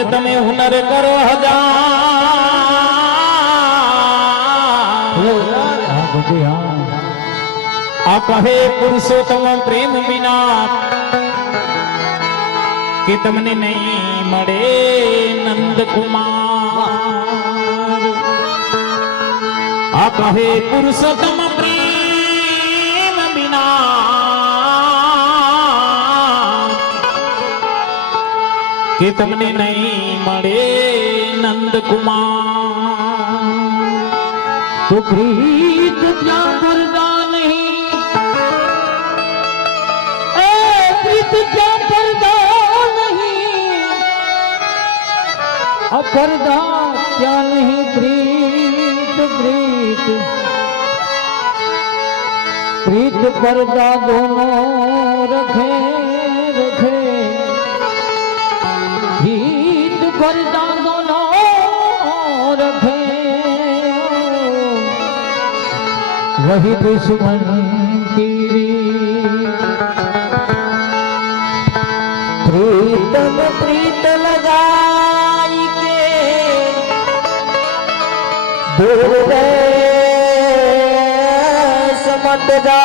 નહીં તમે હુનર કરો હજાર. આ પુરુષોત્તમ પ્રેમ વિના કે તમને નહીં મળે નંદકુમાર. આ કહે પુરુષોત્તમ કે તમને નહીં મળે નંદકુમાર. તો પ્રીત ત્યાં પડદા નહીં. એ પ્રીત ત્યાં પડદા નહીં. આ પડદા ત્યાં નહીં પ્રીત પ્રીત. પ્રીત પડદા દોનો રખે. वही दुश्मन की प्रीतम, प्रीत लगाई के दूर देश मत जा।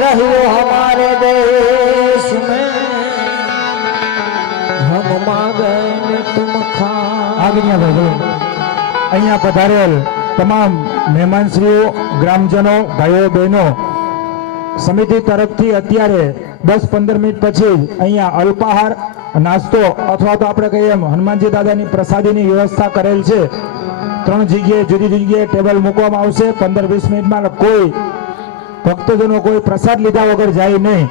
रहो हमारे देश में। હમ માગન તુમ ખા આજ્ઞા ભાઈ અહીંયા પધારેલ તમામ મહેમાનશ્રીઓ ગ્રામજનો ભાઈઓ બહેનો સમિતિ તરફથી અત્યારે દસ પંદર મિનિટ પછી અહીંયા અલ્પાહાર નાસ્તો અથવા તો આપણે કહીએ એમ હનુમાનજી દાદાની પ્રસાદીની વ્યવસ્થા કરેલ છે. ત્રણ જગ્યાએ જુદી જગ્યાએ ટેબલ મૂકવામાં આવશે. પંદર વીસ મિનિટમાં કોઈ ભક્તજનો કોઈ પ્રસાદ લીધા વગર જાય નહીં.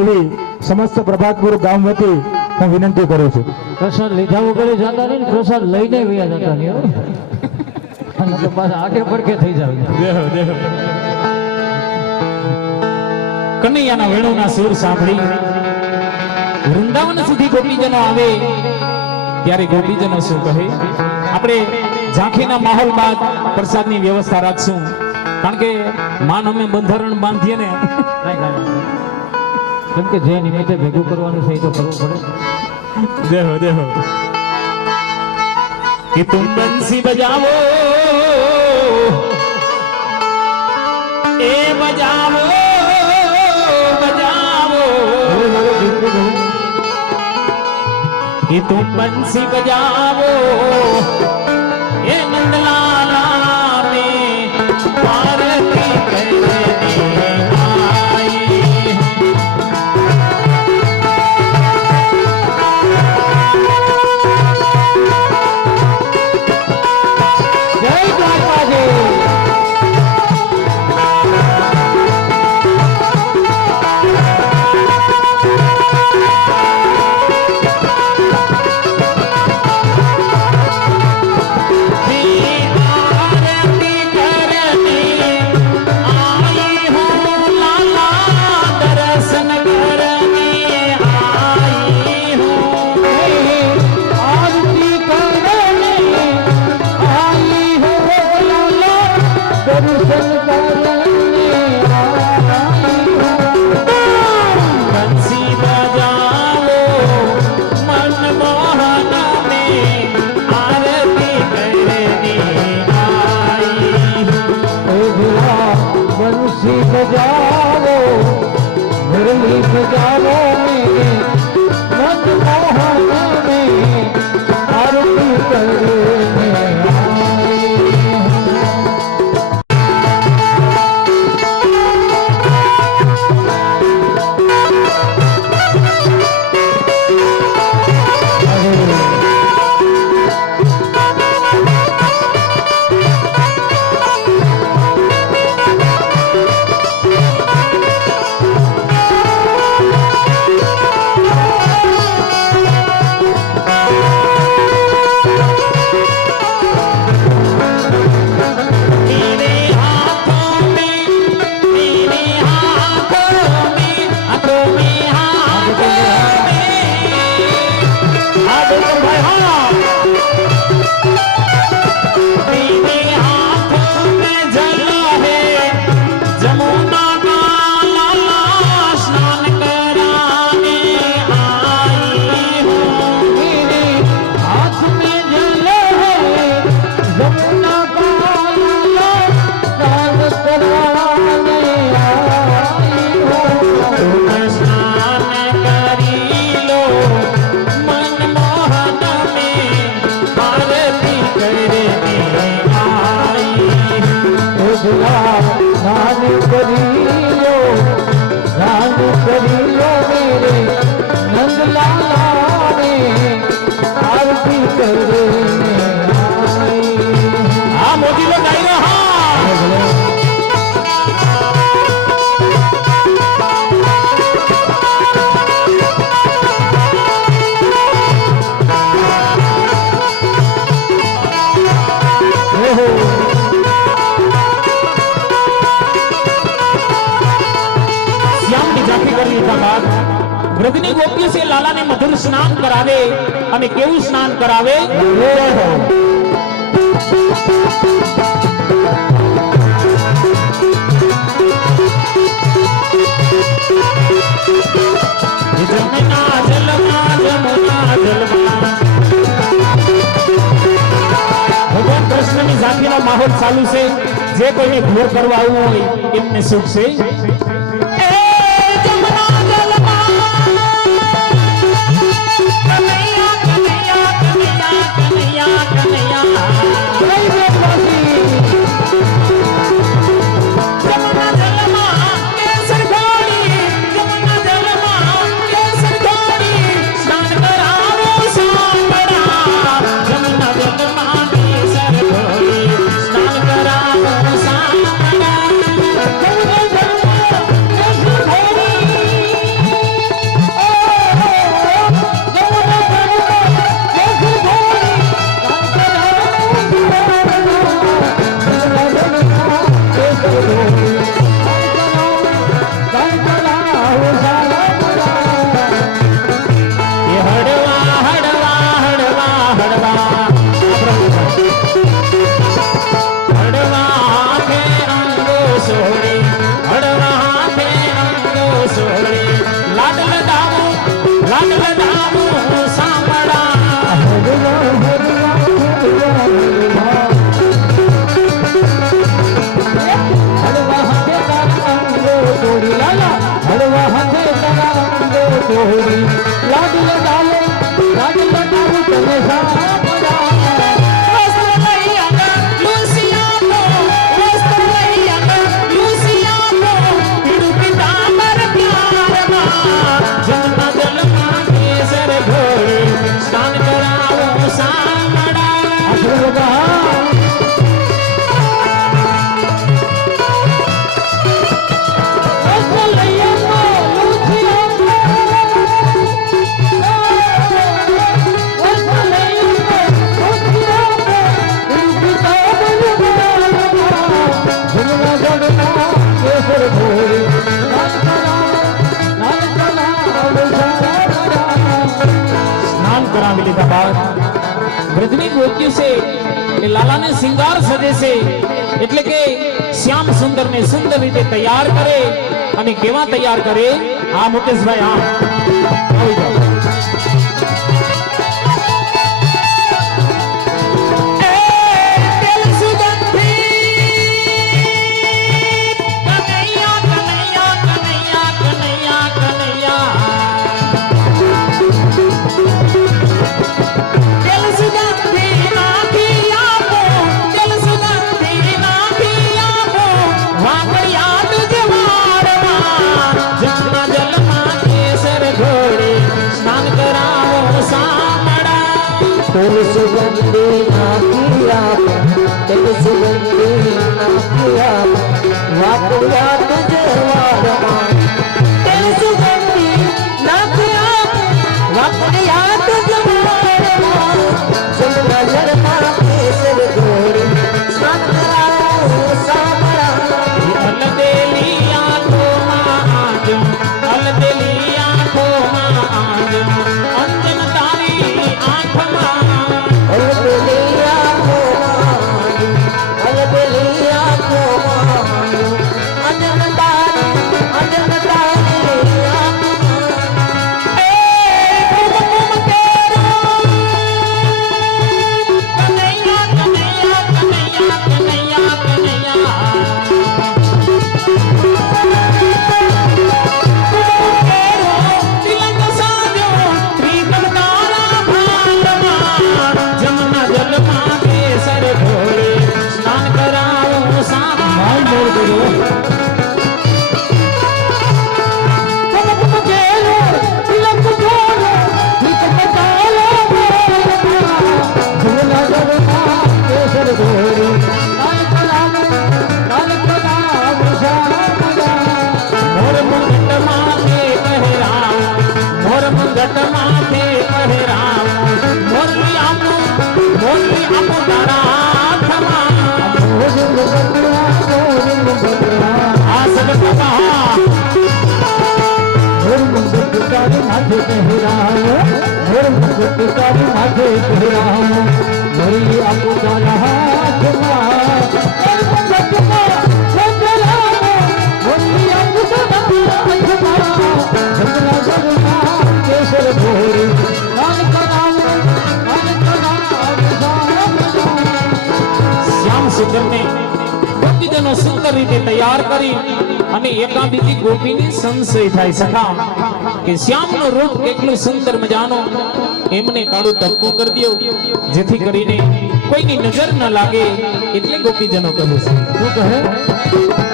એવી સમસ્ત પ્રભાતપુર ગામ વતી હું વિનંતી કરું છું. પ્રસાદ લીધા વગર જતા નહીં પ્રસાદ લઈને વ્યા જતા નહીં હો. અને તો પાછા આગે પડકે થઈ જાવ દેહો કનૈયાના વેણુના સુર સાંભળી વૃંદાવન સુધી ગોપીજનો આવે ત્યારે ગોપીજનો શું કહે? આપણે ઝાંખીના માહોલ બાદ પ્રસાદની વ્યવસ્થા રાખશું. કારણ કે માન અમે બંધારણ બાંધીએ ને કેમ કે જે નિમિત્તે ભેગું કરવાનું છે એ તો કરવું પડે. દેહો દેહો. કે તુમ બંસી બજાવો. એ બજાવો બજાવો. બંસી બજાવો. એ નંદલાલા લીફ જાનો. Hare સ્નાન કરાવે અને કેવું સ્નાન કરાવે? જમના જલમાં જમના જલમાં ભગવાન કૃષ્ણની ઝાંખીનો માહોલ ચાલુ છે. જે કોઈને ઘોર કરવા આવવું હોય, એમને સુખ છે? ને સુંદર રીતે તૈયાર કરે અને કેવા તૈયાર કરે? આ મુકેશભાઈ આ જગસુગંધી ના પ્રિયા વાકુયા તુજે વારમાં તારી માથે પહેરાવો. વળી આપું તારા જગમાં સંભળાવો વળી આપું તારા હાથમાં. શ્યામ સુંદરને ગોપીજનો સુંદર રીતે તૈયાર કરી અને એકાબીજી ગોપીને સંશય થાય સખા કે શ્યામનો રૂપ કેટલું સુંદર મજાનો. એમને કાળું ટપકું કરી દયો. જેથી કરીને કોઈની નજર ન લાગે, એટલે ગોપીજનો કહે છે. શું કહે?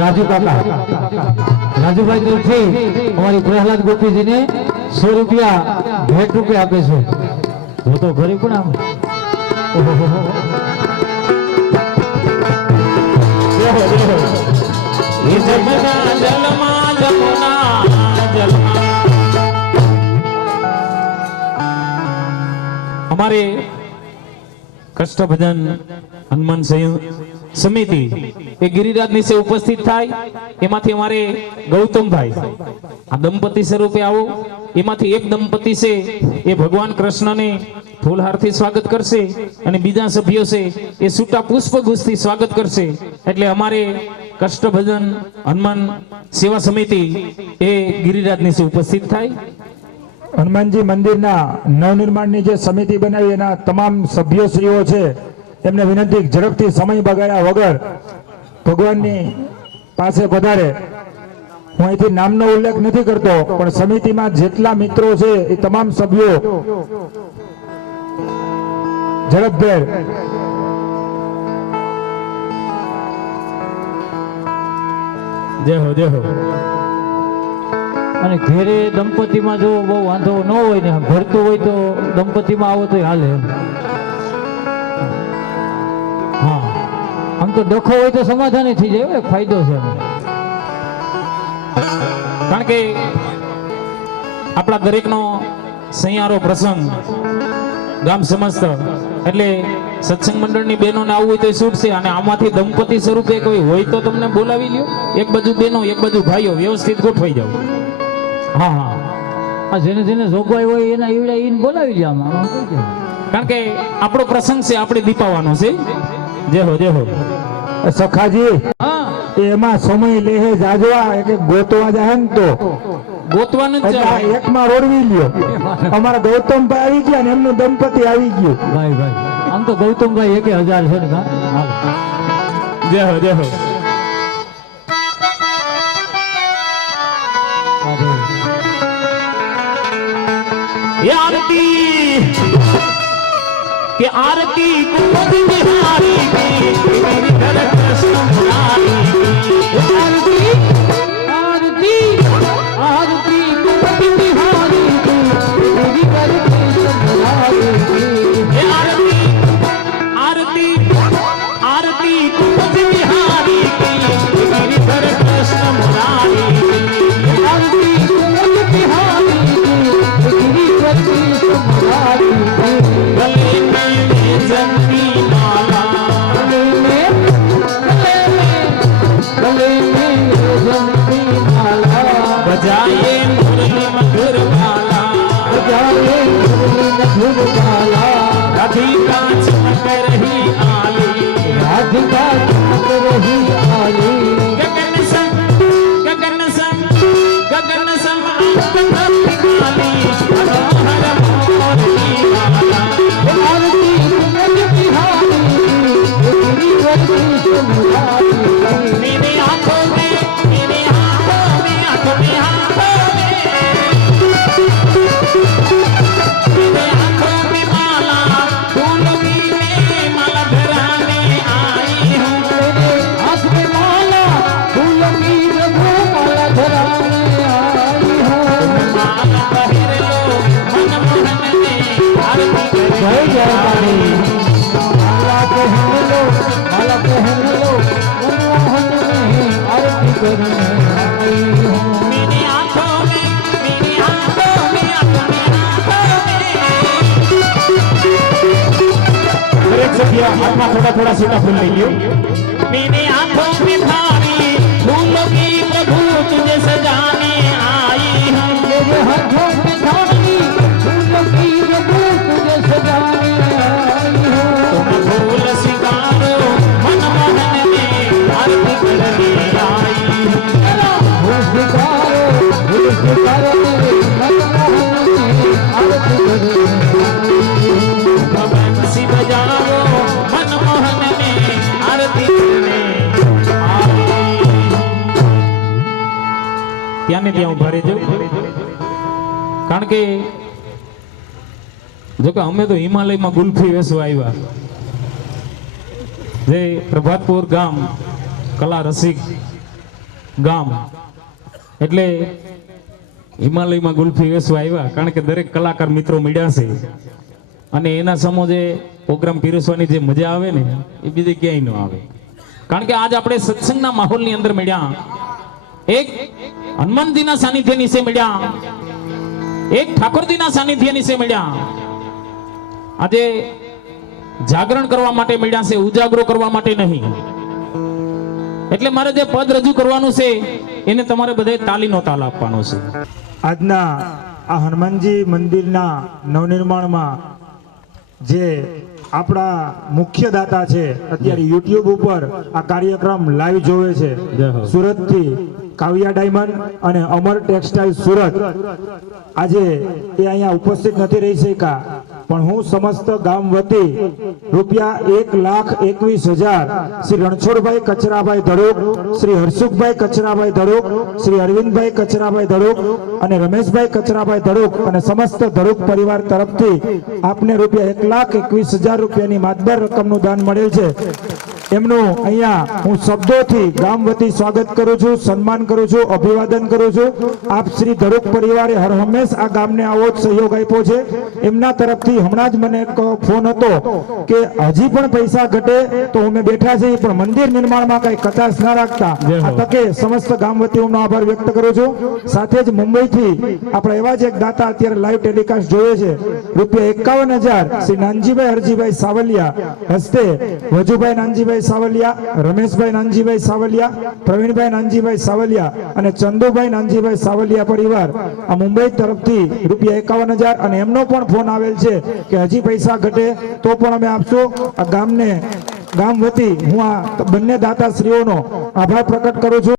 રાજુ કાકા। રાજુભાઈ તરફથી અમારી પ્રહલાદ ગોપીજીને સો રૂપિયા ભેટ રૂપે આપે છે। હું તો ગરીબ પણ આમ। અમારે કષ્ટભજન હનુમાન સમિતિ એ ગિરિરાજ નીચે ઉપસ્થિત થાય, એમાંથી અમારે ગૌતમભાઈ આ દંપતિ સ્વરૂપે આવો, એમાંથી એક દંપતિ છે, એ ભગવાન કૃષ્ણને ફૂલહારથી સ્વાગત કરશે અને બીજા સભ્યો છે, એ છૂટા પુષ્પગુચ્છથી સ્વાગત કરશે. એટલે અમારે કષ્ટભજન હનુમાન સેવા સમિતિ એ ગિરિરાજ નીચે ઉપસ્થિત થાય. હનુમાનજી મંદિરના નવનિર્માણની જે સમિતિ બનાવી, એના તમામ સભ્યશ્રીઓ છે, એમને વિનંતી, ઝડપથી સમય બગાડ્યા વગર ભગવાનની પાસે વધારે. હું અહીંથી નામનો ઉલ્લેખ નથી કરતો પણ સમિતિમાં જેટલા મિત્રો છે એ તમામ સભ્યો ઝડપભેર. દેહો દેહો. અને ઘેરે દંપતીમાં જો બહુ વાંધો ન હોય ને ભરતું હોય તો દંપતીમાં આવો તો હાલે હા આમ તો ડખો હોય તો સમાધાન થઈ જાય ફાયદો છે. કારણ કે આપણા દરેકનો સહિયારો પ્રસંગ ગામ સમસ્ત એટલે સત્સંગ મંડળની બહેનોને આવવું હોય તો છૂટશે અને આમાંથી દંપતી સ્વરૂપે કોઈ હોય તો તમને બોલાવી લ્યો. એક બાજુ બહેનો એક બાજુ ભાઈઓ વ્યવસ્થિત ગોઠવાઈ જાવ હા હા. જેને જેને જોગવાઈ હોય એના એવડા ઈને બોલાવી લ્યો આમાં? કારણ કે આપણો પ્રસંગ છે આપણે દીપાવાનો છે. જય હો જય હો. સખાજી એમાં સમય લેહે જાજવા એટલે ગોતવા જાય ને તો. ગોતવાનું જ એટલે આ રોડવી લ્યો. અમારા ગૌતમભાઈ આવી ગયા ને એમનું દંપતિ આવી ગયું. ભાઈ ભાઈ. આમ તો ગૌતમભાઈ એક હજાર છે ને જય હો જય હો. અરે. કે આરતી કુંભ બિહારી કી राधिका चमक रही आली राधिका चमक रही आली गगन सम गगन सम गगन सम आंख में थोड़ा थोड़ा सीता फूल लेंगे मेरे आंखों में भारी धूम की प्रभु तुझे सजाने आई हूँ मेरे हाथों में भारी धूम की प्रभु तुझे सजाने आई हूँ तुम फूल सिकारो मन मन में आरती करने आई हूँ फूल सिकारो फूल सिकारो ત્યાં ને ત્યાં હું ભરી જઉં કારણ કે જો કે અમે તો હિમાલયમાં ગુલ્ફી વેસવા આવ્યા. જે પ્રભાતપુર ગામ, કલા રસિક ગામ. એટલે હિમાલયમાં ગુલ્ફી વેસવા આવ્યા. કારણ કે દરેક કલાકાર મિત્રો મળ્યા છે. અને એના સમો જે પ્રોગ્રામ પીરસવાની જે મજા આવે ને, એ બીજે ક્યાંય ન આવે. કારણ કે આજ આપણે સત્સંગના માહોલની અંદર મળ્યા. એક હનુમાનજીના સાનિધ્ય નીચે મળ્યા. એક ઠાકોરજીના સાનિધ્ય નીચે મળ્યા. આજે જાગરણ કરવા માટે મળ્યા છે ઉજાગરો કરવા માટે નહીં. એટલે મારે જે પદ રજૂ કરવાનું છે એને તમારે બધે તાલીનો તાલ આપવાનો છે. આજના આ હનુમાનજી મંદિરના નવનિર્માણમાં જે આપણા મુખ્ય દાતા છે અત્યારે યુટ્યુબ ઉપર આ કાર્યક્રમ લાઈવ જોવે છે સુરતથી કાવ્યા ડાયમંડ અને અમર ટેક્સટાઇલ સુરત. આજે એ અહીંયા ઉપસ્થિત નથી રહી શક્યા, પણ હું સમસ્ત ગામ વતી રૂપિયા એક લાખ એકવીસ હજાર શ્રી રણછોડભાઈ કચરાભાઈ ધડોક, શ્રી હર્ષુખભાઈ કચરાભાઈ ધડોક, શ્રી અરવિંદભાઈ કચરાભાઈ ધડોક અને રમેશભાઈ કચરાભાઈ ધડોક અને સમસ્ત ધડોક પરિવાર તરફથી આપને રૂપિયા એક લાખ એકવીસ હજાર રૂપિયાની માતબર રકમનું દાન મળેલ છે. એમનું અહીંયા હું શબ્દોથી ગામ વતી સ્વાગત કરું છું સન્માન કરું છું અભિવાદન કરું છું. આપ શ્રી ધડુક પરિવારે હર હંમેશ આ ગામને આવો જ સહયોગ આપ્યો છે. એમના તરફથી હમણાં જ મને એક ફોન હતો કે હજી પણ પૈસા ઘટે તો અમે બેઠા છીએ પણ મંદિર નિર્માણમાં કઈ કચાશ ના રાખતા. આ તકે સમસ્ત ગામ વતી હું આભાર વ્યક્ત કરું છું. સાથે જ મુંબઈથી આપણે એવા જ એક દાતા અત્યારે લાઈવ ટેલિકાસ્ટ જોઈએ છે. રૂપિયા એકાવન હજાર શ્રી નાનજીભાઈ હરજીભાઈ સાવલિયા હસ્તે વજુભાઈ નાનજીભાઈ સાવલિયા, રમેશભાઈ નાનજીભાઈ સાવલિયા, પ્રવીણભાઈ નાનજીભાઈ સાવલિયા અને ચંદુભાઈ નાનજીભાઈ સાવલિયા પરિવાર આ મુંબઈ તરફથી રૂપિયા એકાવન હજાર અને એમનો પણ ફોન આવેલ છે કે હજી પૈસા ઘટે તો પણ અમે આપશું. આ ગામને ગામ વતી હું આ બંને દાતાશ્રીઓનો આભાર પ્રકટ કરું છું.